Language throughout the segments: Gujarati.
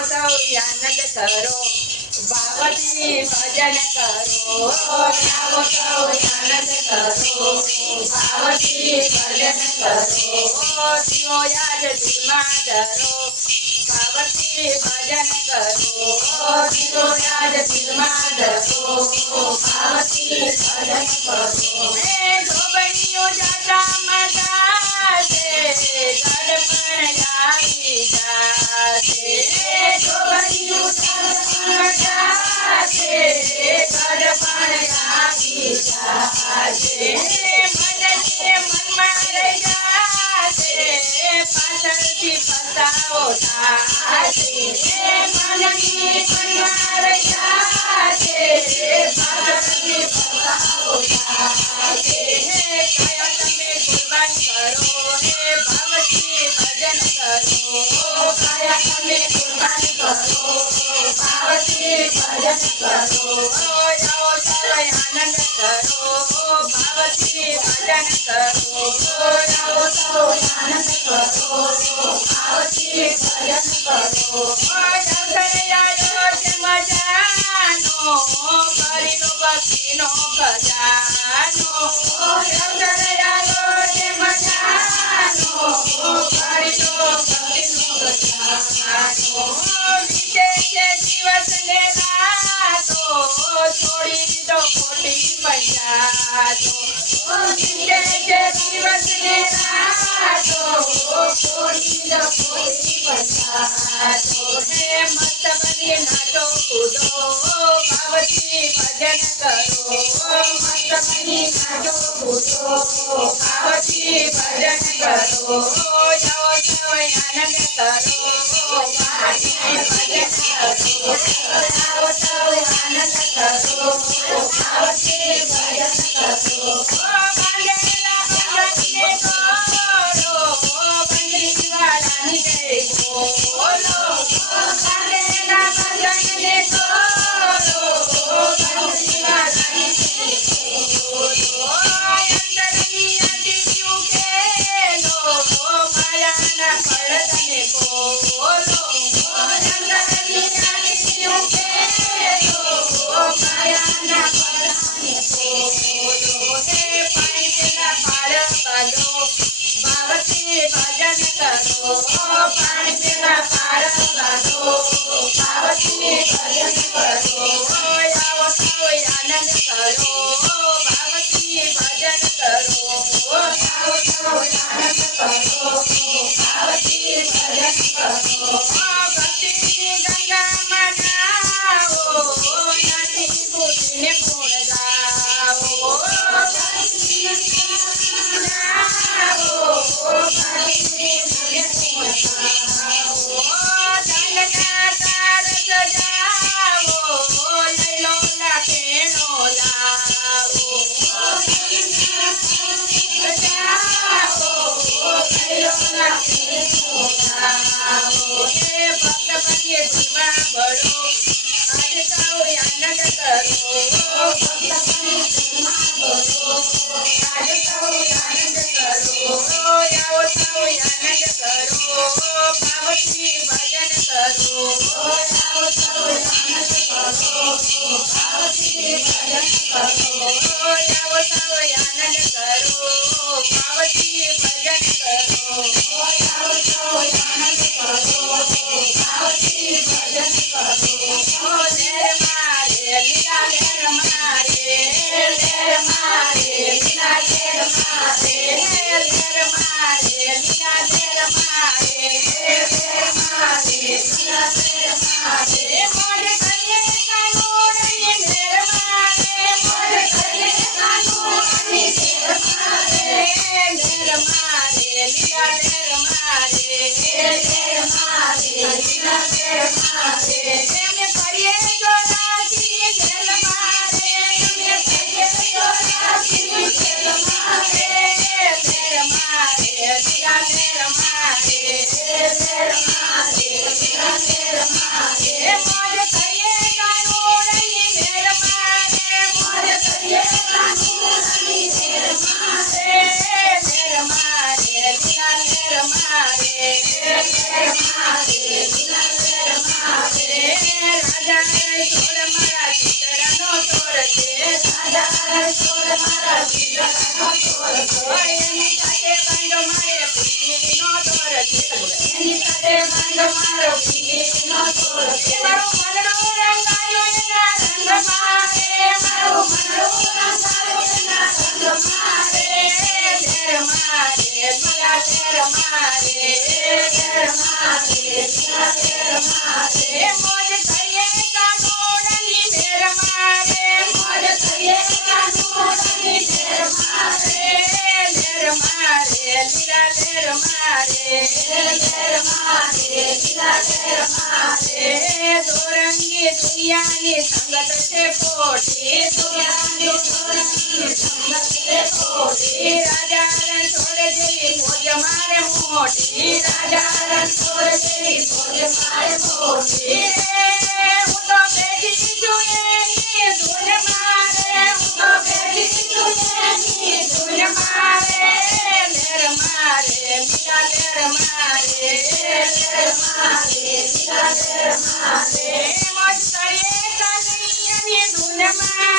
સૌ આનંદ કરો ભાવથી ભજન કરો આવો સૌ આનંદ કરો ભાવથી ભજન કરો શિવો યાદ દિલમાં ધરો ભાવથી ભજન કરો શિવો યાદ દિલમાં ધરો ભાવથી ભજન કરો ધોબણીઓ જાતા મગાશે ગડપણ આવી જાશે ધોબણીઓ જાતા મગાશે ગડપણ આવી જાશે મનમાં રહી જાશે પાછળથી પસ્તાવો થાશે મનની મનમાં રહી જાશે પાછળથી પસ્તાવો થાશે કાયા તમે કુરબાન કરો હે ભાવથી ભજન કરો કાયા તમે કુરબાન કરો ભાવથી ભજન કરો જાઓ સર્વ આનંદ કરો ભાવથી ભજન કરો જાઓ સર્વ આનંદ કરો ભાવથી ભજન કરો દર્શનયાયો છે મજાનો કરીનો ભક્તિનો ખજાનો દર્શનયાયો છે મજાનો કરીનો ભક્તિનો ખજાનો વીતે છે દિવસ ને રાતો છોડી દીધો ખોટી પંચાતો વીતે છે દિવસ ને રાતો છોડી દીધો ખોટી પંચાતો હે મસ્ત બની નાચો કૂદો ભાવથી ભજન કરો મસ્ત બની નાચો કૂદો ભાવથી ભજન કરો જાઓ સૌ આનંદ કરો ભાવથી ભજન કરો જાઓ સૌ આનંદ કરો ભાવથી ભજન કરો બાંધેલા ભગતને કરો બંદરી વાળાની જય બોલો બાંધેલા ભગતને કરો બંદરી વાળાની જય બોલો અંદરની દુનિયાની સંગત છે ખોટી રાજા રણછોડ જેવી ફોજ મારે મોટી હું તો બેઠી છું એની ધૂન મારે લહેર મારે મીરા લહેર મારે મોજ કરીએ કનૈયાની ધૂન મારે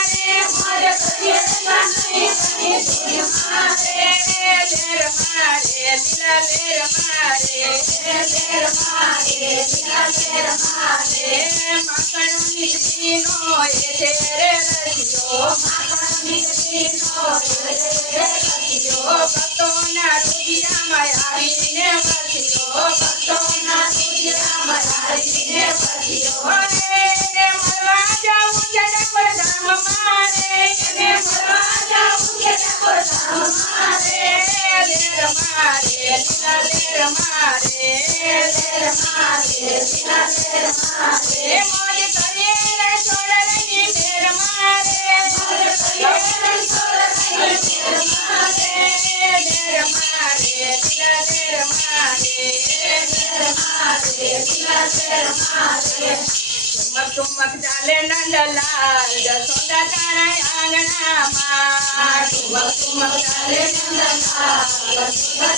લહેર મારે લીલા લહેર મારે માખણની દીનો એ છે રે રસિયો ભક્તોના રુદિયામાં આવીને વસ્યો એને મળવા જાવું છે ડાકોર ધામ મારે લહેર મારે લીલા લહેર મારે મોજ કરીએ રણછોડ રંગી લહેર મારે લહેર મારે લીલા લહેર મારે ઠુમક ઠુમક ચાલે નંદલાલ જસોદા તારા આંગણામાં ઠુમક ઠુમક ચાલે નંદલાલ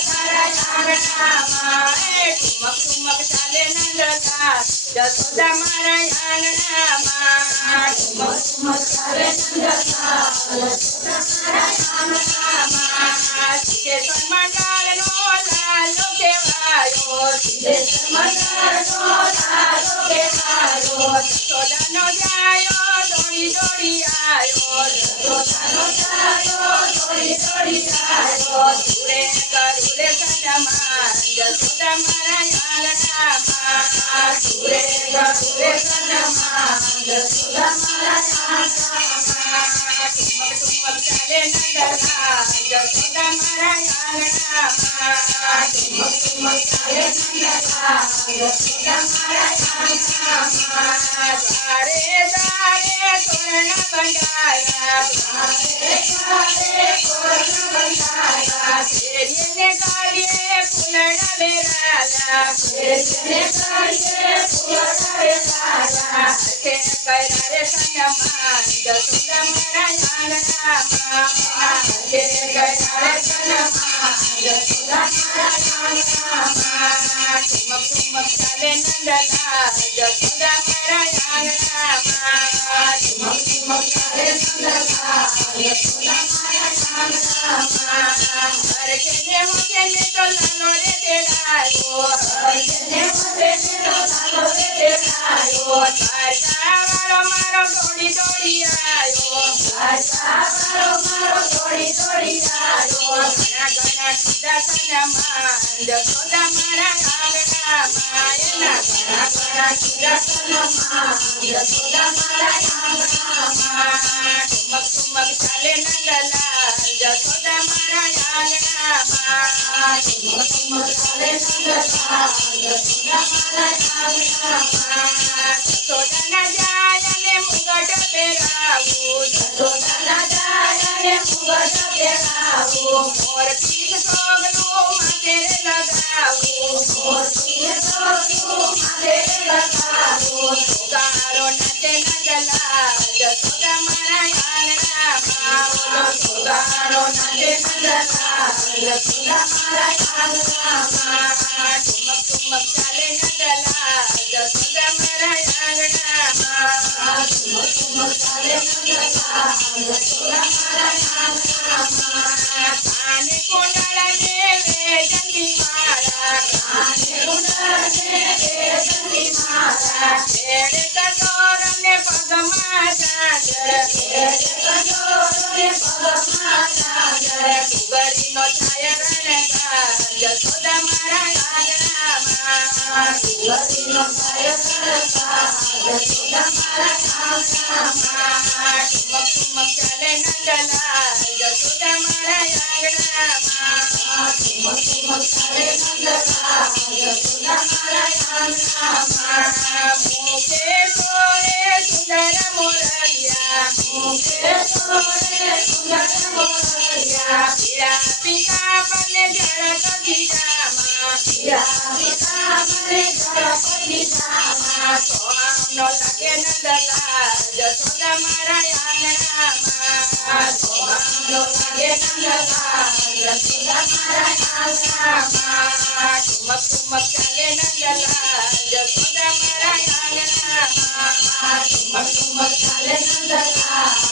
તારા આંગણામાં ઠુમક ઠુમક ચાલે નંદલાલ જસોદા મારા આંગણામાં ઠુમક ઠુમક ચાલે નંદલાલ સિદ્ધેશ્વર મંડળનો લાલો કહેવાયો જસોદાનો જાયો દોડી દોડી આયો સુરે કરુરે કનમાં જસોદા મારા આંગણામાં સુરે કરુરે કનમાં જસોદા મારા આંગણામાં ઠુમક ઠુમક ચાલે નંદલાલ જસોદા મારા આંગણામાં ઠુમક ઠુમક ચાલે નંદલાલ જસોદા મારા આંગણામાં દ્વારે દ્વારે તોરણ બંધાયા શેરીને કાઢીએ ફૂલડા વેરાયા હાથે કર્યા રે સન્માન જસોદા મારા આંગણામાં હાથે કર્યા રે સન્માન જસોદા મારા આંગણામાં ઠુમક ઠુમક ચાલે નંદલાલ જસોદા મારા આંગણામાં ઠુમક ઠુમક ચાલે નંદલાલ જસોદા મારા આંગણામાં હર કેને હોતે ને તો લાલો રે તેડાયો દ્વારકા વાળો મારો દોડી દોડી આયો ઘણા ઘણા કીધા સન્માન જસોદા મારા આંગણામાં એના ઘણા ઘણા કીધા સન્માન જસોદા મારા આંગણામાં ઠુમક ઠુમક ચાલે નંદલાલ જસોદા મારા આંગણામાં ઠુમક ઠુમક ચાલે નંદલાલ જસોદા મારા આંગણામાં જસોદાના જાય અને મુગટ પહેરાવું મોર પીઠ સોગનું માથે લગાવું ગારો નાચે નંદલાલ જસોદા મારા આંગણામાં ગારો નાચે નંદલાલ જસોદા મારા આંગણામાં ઠુમક ઠુમક ચાલે નંદલાલ જસોદા મારા આંગણામાં ઠુમક ઠુમક ચાલે નંદલાલ જસોદા મારા આંગણામાં કાને કુંડળને વેજંતી મારા છેડે કટોરને પગમાં ચાદર કુગરીનો છાય રણકાર જસોદા મારા આંગણામાં કુગરીનો છાય રણકાર જસોદા મારા આંગણામાં ઠુમક ઠુમક ચાલે નંદલાલ જસોદા મારા આંગણામાં ઠુમક ઠુમક ચાલે નંદલાલ જસોદા મારા આંગણામાં મુખે સોએ સોહામનો લાગે નંદલાલ જશોદા મારા આંગણામાં સોહામનો લાગે નંદલાલ જશોદા મારા આંગણામાં ઠુમક ઠુમક ચાલે નંદલાલ જશોદા મારા આંગણામાં ઠુમક ઠુમક ચાલે નંદલાલ